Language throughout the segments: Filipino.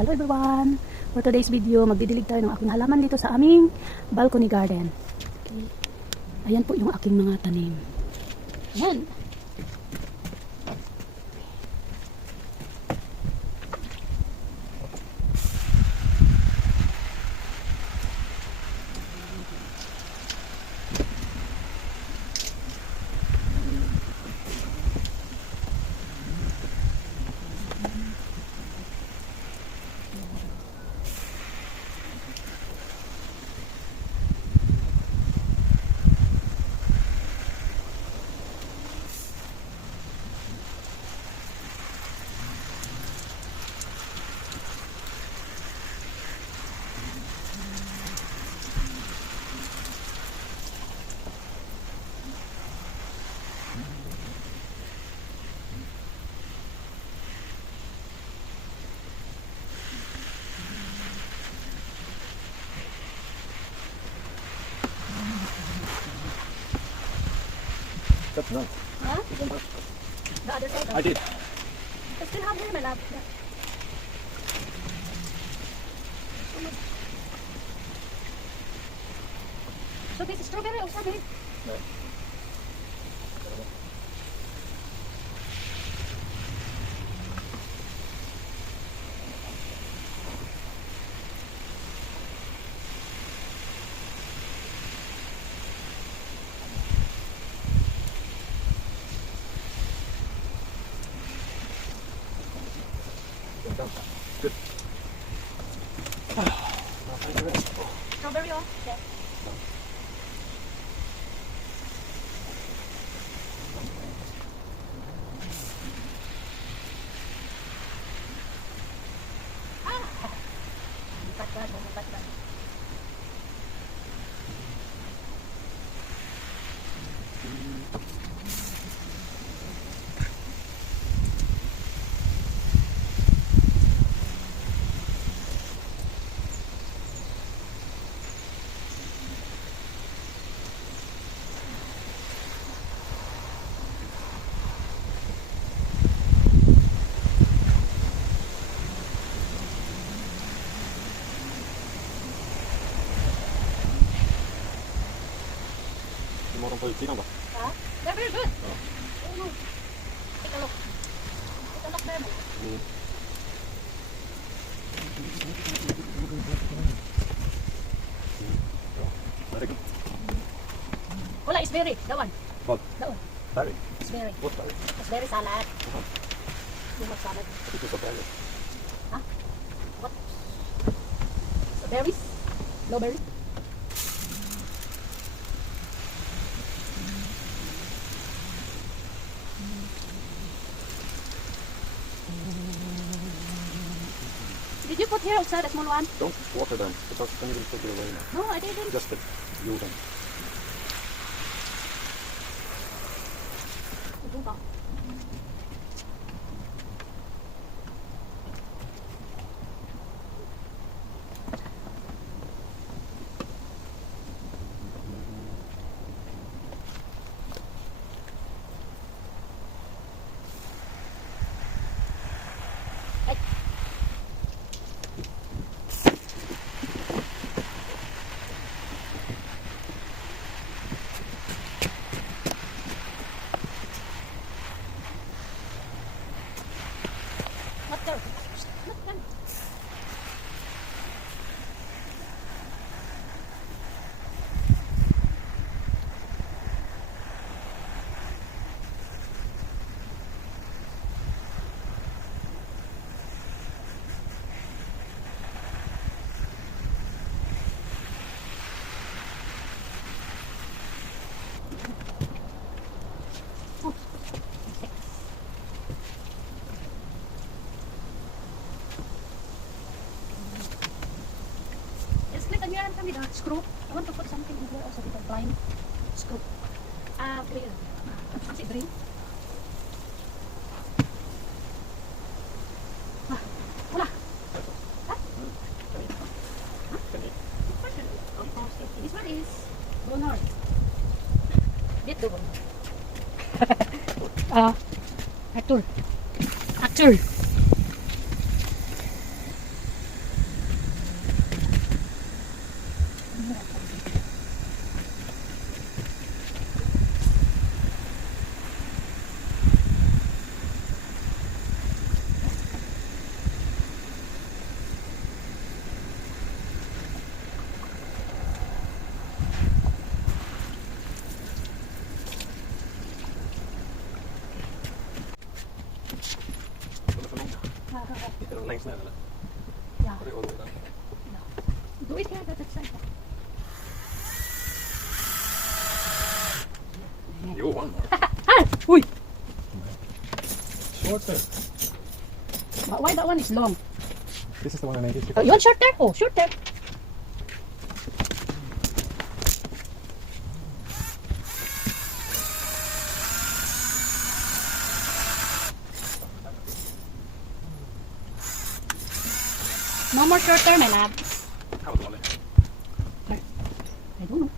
Hello everyone! For today's video, magdidilig tayo ng aking halaman dito sa aming balcony garden. Okay. Ayan po yung aking mga tanim. Ayan! That's none. Huh? The other side? I did. I still have here, my love. Yeah. So this is strawberry or strawberry? No. Good. Strawberry or? Yeah. Tomorrow po yung sinang ba? Huh? They're very good. Oh no. Take a look. Take a look there. Very good. Wala, it's berry. That one. What? That one. Berry. It's berry. What berry? It's berry salad. Too much salad. It is a berry. Huh? What? So berries? No berry? Did you put here outside a small one? Don't water them because then you will take it away now. No, I didn't. Just the glue them. Ito ba? Not there. Not there. Just click on here and tell me the screw. I want to put something in here also with a blind screw. Green. Is it green? Wala. Huh? This one is Bonhor. Dito ba? Arthur. längst ner eller? Ja. Har du all the way down? Do it here, that side. Jo, one more. Uy! Shorter. Why that one is long? This is the one I made it. You want shorter? Oh, shorter. No more shorter, my love. How about the one? I don't know.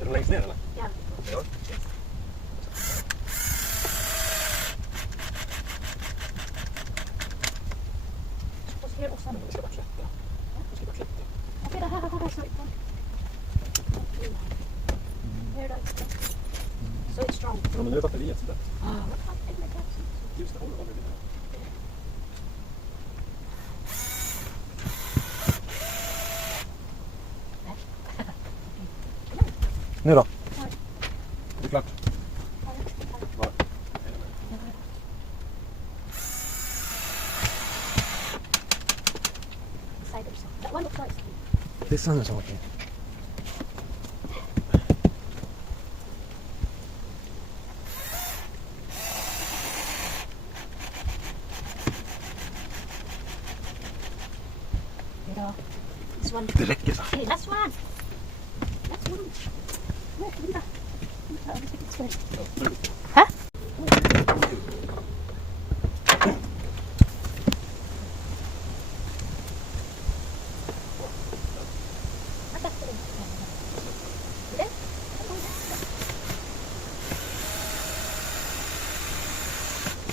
Är den längst ner eller? Yeah. Ja. Suppose here also. Vi ska bara klättra. Vi ska bara klättra. Okay, sorry. Here, so it's strong. Ja, men nu är batteriet sådär. Oh. Just det, håller already now. Nu då? Det är klart. Var? That one looks nice. This one is okay. This one. Det räcker så. Hey, last one. Last one. No, Linda. I'll take it first. Huh?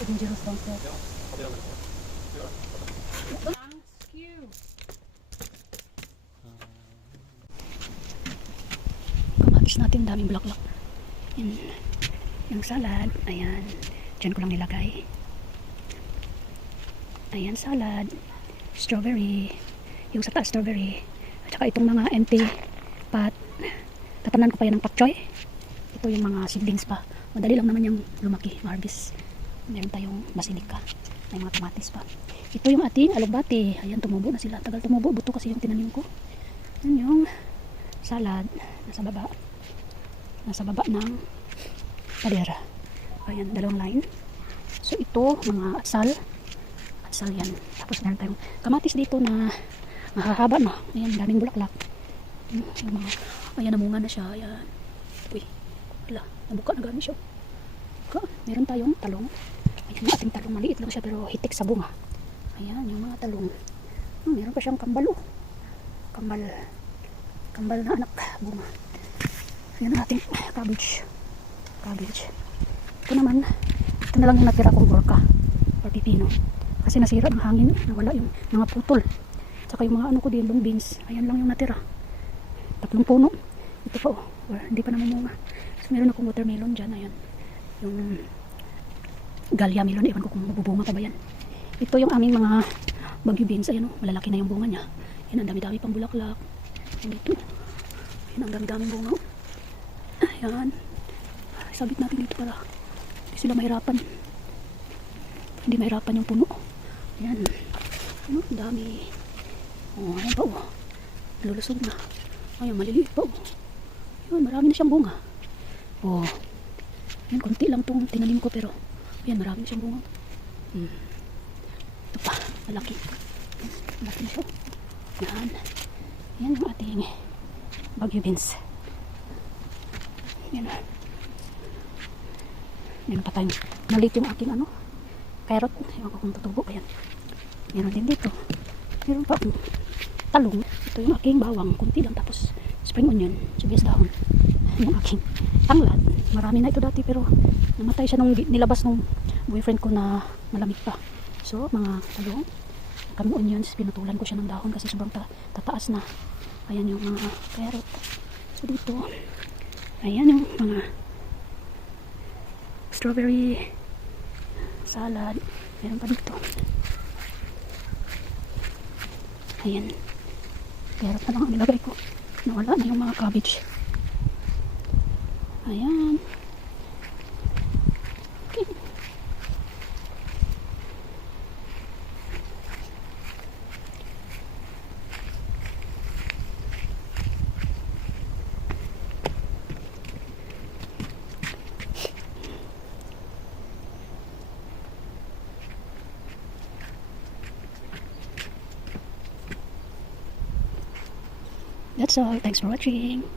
Dangerous downstairs. Thank you. Kamatis natin, daming bulaklak. Yung salad, ayan. Diyan ko lang nilagay. Ayan, salad. Strawberry. Yung sa taas, strawberry. At saka itong mga empty pot. Tatanan ko pa yan ng pak choy. Ito yung mga seedlings pa. Madali lang naman yung lumaki, harvest. Meron tayong basilica. May mga tomatis pa. Ito yung ating alugbati. Ayan, tumubo na sila. Tagal tumubo. Buto kasi yung tinanim ko. Yan yung salad. Nasa baba. Nasa baba ng padera. Ayan, dalawang line. So, ito, mga atsal. Atsal yan. Tapos meron tayong kamatis dito na mahahaba na. Ayan, daming bulaklak. Yung mga, ayan, namunga na siya. Ayan. Uy, wala. Nabuka na gano'n siya. Meron tayong talong. Ayan yung ating talong. Maliit lang siya pero hitik sa bunga. Ayan yung mga talong. Meron pa siyang kambal. Oh. Kambal na anak. Bunga. Ayan ang ating cabbage. Ito naman. Ito na lang yung natira kong gorka. Or pipino. Kasi nasira ng hangin. Nawala yung mga putol. Tsaka yung mga ano ko din. Long beans. Ayan lang yung natira. 3 puno. Ito pa oh. Hindi pa namumunga. So meron akong watermelon dyan. Ayan. Yung Galia melon, ewan ko kung mabubunga pa ba yan. Ito yung aming mga bagyo beans. Ayan o, malalaki na yung bunga niya. Ayan, ang dami-dami pang bulaklak. Ayan dito. Ayan, ang dami-daming bunga. Ayan. Sabit natin dito para hindi sila mahirapan. Hindi mahirapan yung puno. Ayan. Ano, ang dami. O, ayan pa o. Nalulusog na. Ayan, maliliit pa o. Ayan, marami na siyang bunga. O, ayan, konti lang itong tinanim ko pero ayan, marami siyang bunga. Ito pa, malaki. Malaki na siya. Yan. Yan yung ating bagyo beans. Yan. Meron pa tayong maliit yung aking ano, carrot. Ewan ko kung tutubo pa yan. Meron din dito. Meron pa talong. Ito yung aking bawang. Kunti lang. Tapos spring onion. Sibuyas dahon. Yung aking tanglad. Marami na ito dati pero namatay siya nung nilabas nung boyfriend ko na malamig pa. So, mga talong, kami onions, pinutulan ko siya ng dahon kasi sobrang tataas na. Ayan yung mga carrot. So, dito, ayan yung mga strawberry salad. Meron pa dito. Ayan. Carrot na lang ang nilagay ko. Nawala na yung mga cabbage. Ayan. Okay. That's all. Thanks for watching.